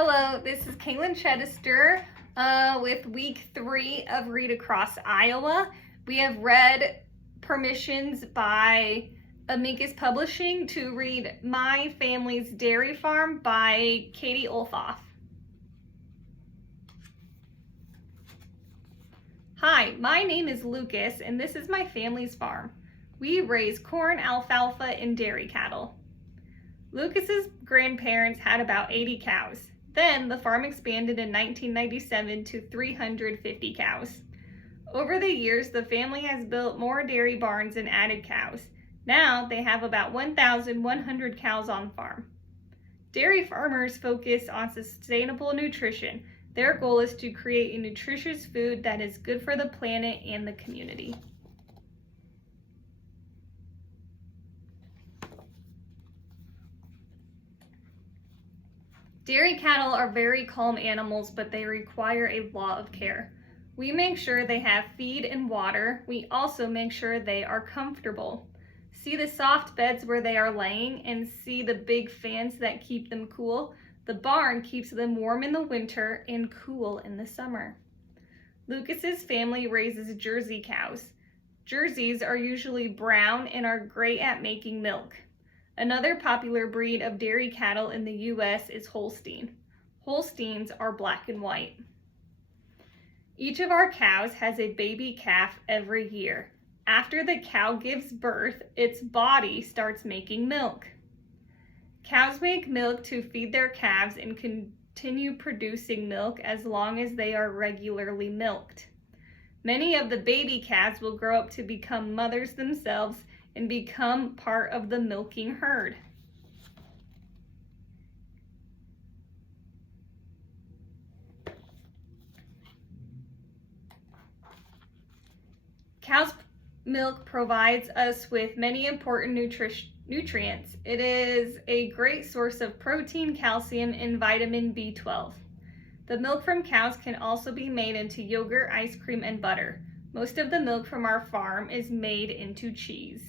Hello, this is Kaylin Chedister with week 3 of Read Across Iowa. We have read permissions by Amicus Publishing to read My Family's Dairy Farm by Katie Olthoff. Hi, my name is Lucas and this is my family's farm. We raise corn, alfalfa, and dairy cattle. Lucas's grandparents had about 80 cows. Then the farm expanded in 1997 to 350 cows. Over the years, the family has built more dairy barns and added cows. Now they have about 1,100 cows on farm. Dairy farmers focus on sustainable nutrition. Their goal is to create a nutritious food that is good for the planet and the community. Dairy cattle are very calm animals, but they require a lot of care. We make sure they have feed and water. We also make sure they are comfortable. See the soft beds where they are laying and see the big fans that keep them cool? The barn keeps them warm in the winter and cool in the summer. Lucas's family raises Jersey cows. Jerseys are usually brown and are great at making milk. Another popular breed of dairy cattle in the U.S. is Holstein. Holsteins are black and white. Each of our cows has a baby calf every year. After the cow gives birth, its body starts making milk. Cows make milk to feed their calves and continue producing milk as long as they are regularly milked. Many of the baby calves will grow up to become mothers themselves and become part of the milking herd. Cow's milk provides us with many important nutrients. It is a great source of protein, calcium, and vitamin B12. The milk from cows can also be made into yogurt, ice cream, and butter. Most of the milk from our farm is made into cheese.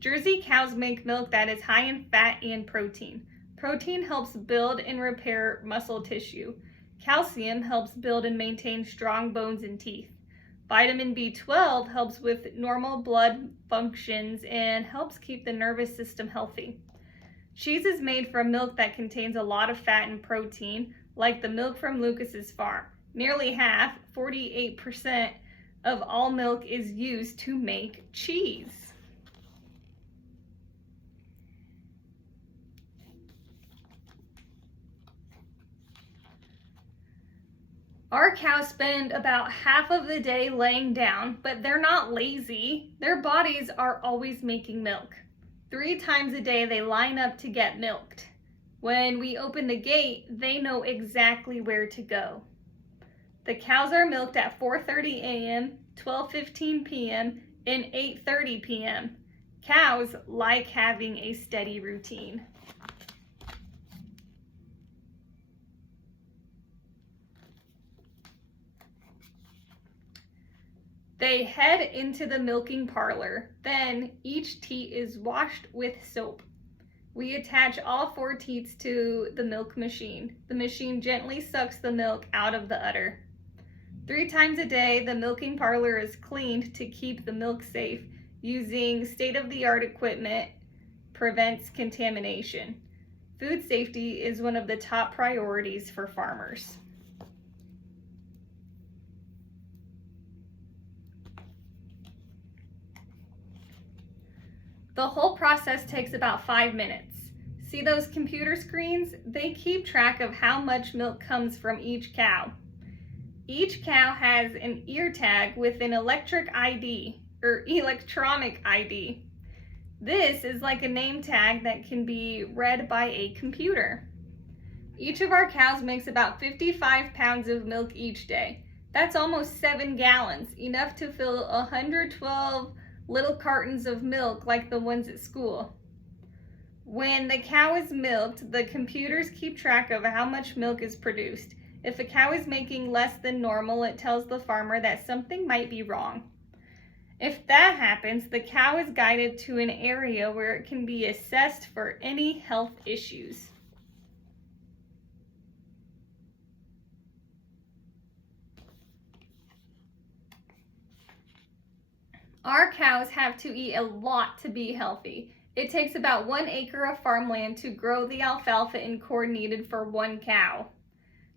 Jersey cows make milk that is high in fat and protein. Protein helps build and repair muscle tissue. Calcium helps build and maintain strong bones and teeth. Vitamin B12 helps with normal blood functions and helps keep the nervous system healthy. Cheese is made from milk that contains a lot of fat and protein, like the milk from Lucas's farm. Nearly half, 48%, of all milk is used to make cheese. Our cows spend about half of the day laying down, but they're not lazy. Their bodies are always making milk. 3 times a day they line up to get milked. When we open the gate, they know exactly where to go. The cows are milked at 4:30 a.m., 12:15 p.m., and 8:30 p.m. Cows like having a steady routine. They head into the milking parlor. Then each teat is washed with soap. We attach all 4 teats to the milk machine. The machine gently sucks the milk out of the udder. 3 times a day, the milking parlor is cleaned to keep the milk safe. Using state-of-the-art equipment prevents contamination. Food safety is one of the top priorities for farmers. The whole process takes about 5 minutes. See those computer screens? They keep track of how much milk comes from each cow. Each cow has an ear tag with an electronic ID. This is like a name tag that can be read by a computer. Each of our cows makes about 55 pounds of milk each day. That's almost 7 gallons, enough to fill 112 little cartons of milk like the ones at school. When the cow is milked, the computers keep track of how much milk is produced. If a cow is making less than normal, it tells the farmer that something might be wrong. If that happens, the cow is guided to an area where it can be assessed for any health issues. Our cows have to eat a lot to be healthy. It takes about 1 acre of farmland to grow the alfalfa and corn needed for one cow.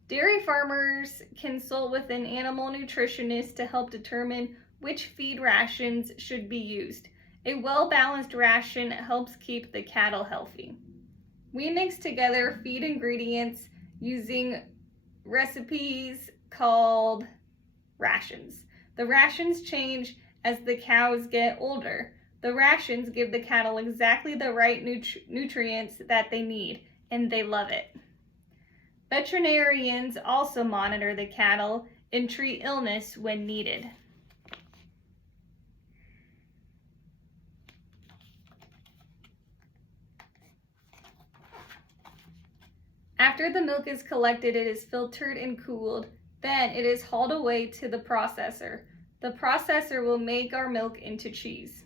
Dairy farmers consult with an animal nutritionist to help determine which feed rations should be used. A well-balanced ration helps keep the cattle healthy. We mix together feed ingredients using recipes called rations. The rations change as the cows get older. The rations give the cattle exactly the right nutrients that they need, and they love it. Veterinarians also monitor the cattle and treat illness when needed. After the milk is collected, it is filtered and cooled. Then it is hauled away to the processor. The processor will make our milk into cheese.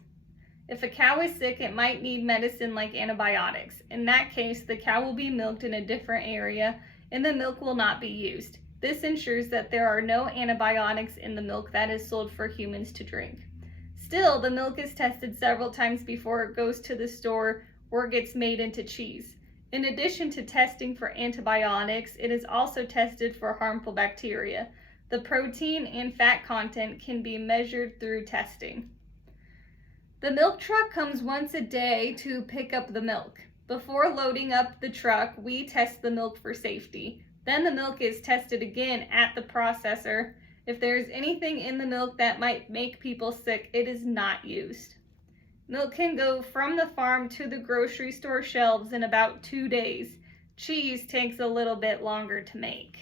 If a cow is sick, it might need medicine like antibiotics. In that case, the cow will be milked in a different area and the milk will not be used. This ensures that there are no antibiotics in the milk that is sold for humans to drink. Still, the milk is tested several times before it goes to the store or gets made into cheese. In addition to testing for antibiotics, it is also tested for harmful bacteria. The protein and fat content can be measured through testing. The milk truck comes once a day to pick up the milk. Before loading up the truck, we test the milk for safety. Then the milk is tested again at the processor. If there is anything in the milk that might make people sick, it is not used. Milk can go from the farm to the grocery store shelves in about 2 days. Cheese takes a little bit longer to make.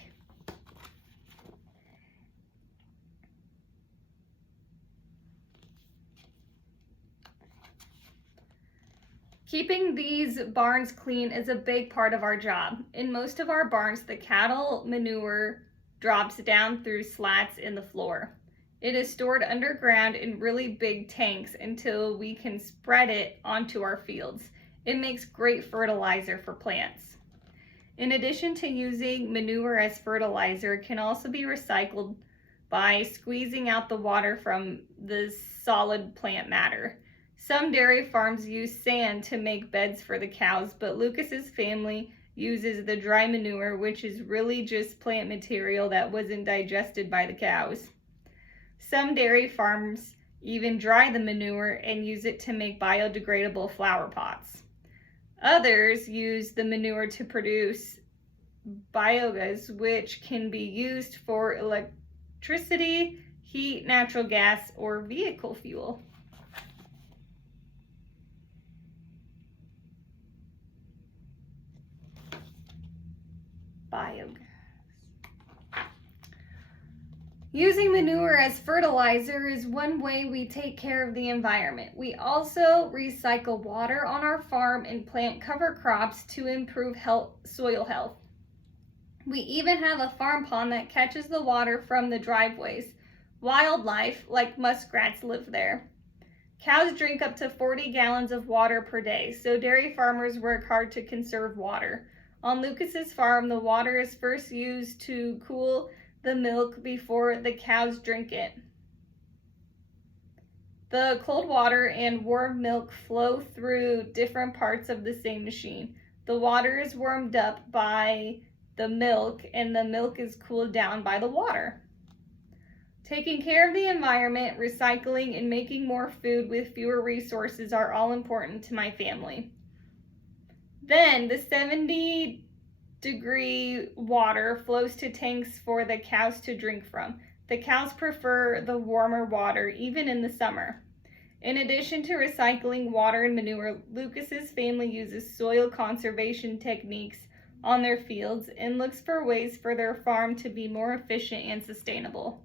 Keeping these barns clean is a big part of our job. In most of our barns, the cattle manure drops down through slats in the floor. It is stored underground in really big tanks until we can spread it onto our fields. It makes great fertilizer for plants. In addition to using manure as fertilizer, it can also be recycled by squeezing out the water from the solid plant matter. Some dairy farms use sand to make beds for the cows, but Lucas's family uses the dry manure, which is really just plant material that wasn't digested by the cows. Some dairy farms even dry the manure and use it to make biodegradable flower pots. Others use the manure to produce biogas, which can be used for electricity, heat, natural gas, or vehicle fuel. Biogas. Using manure as fertilizer is one way we take care of the environment. We also recycle water on our farm and plant cover crops to improve soil health. We even have a farm pond that catches the water from the driveways. Wildlife, like muskrats, live there. Cows drink up to 40 gallons of water per day, so dairy farmers work hard to conserve water. On Lucas's farm, the water is first used to cool the milk before the cows drink it. The cold water and warm milk flow through different parts of the same machine. The water is warmed up by the milk and the milk is cooled down by the water. Taking care of the environment, recycling, and making more food with fewer resources are all important to my family. Then the 70-degree water flows to tanks for the cows to drink from. The cows prefer the warmer water, even in the summer. In addition to recycling water and manure, Lucas's family uses soil conservation techniques on their fields and looks for ways for their farm to be more efficient and sustainable.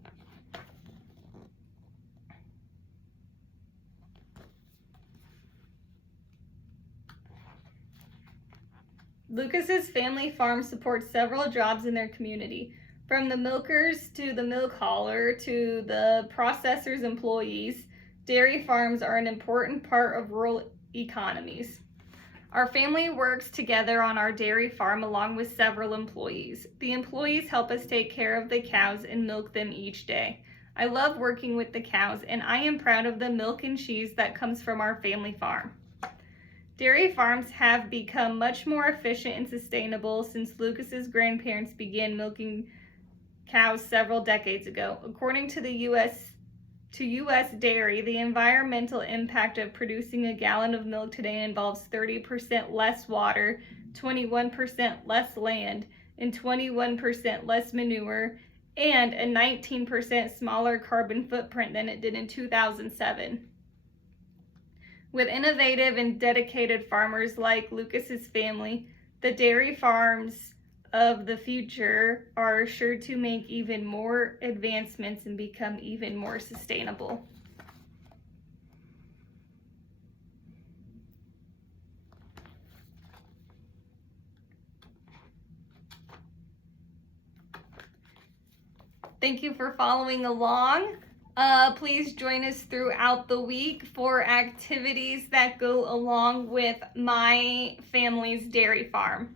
Lucas's family farm supports several jobs in their community, from the milkers to the milk hauler to the processor's employees. Dairy farms are an important part of rural economies. Our family works together on our dairy farm along with several employees. The employees help us take care of the cows and milk them each day. I love working with the cows, and I am proud of the milk and cheese that comes from our family farm. Dairy farms have become much more efficient and sustainable since Lucas's grandparents began milking cows several decades ago. According to U.S. Dairy, the environmental impact of producing a gallon of milk today involves 30% less water, 21% less land, and 21% less manure, and a 19% smaller carbon footprint than it did in 2007. With innovative and dedicated farmers like Lucas's family, the dairy farms of the future are sure to make even more advancements and become even more sustainable. Thank you for following along. Please join us throughout the week for activities that go along with my family's dairy farm.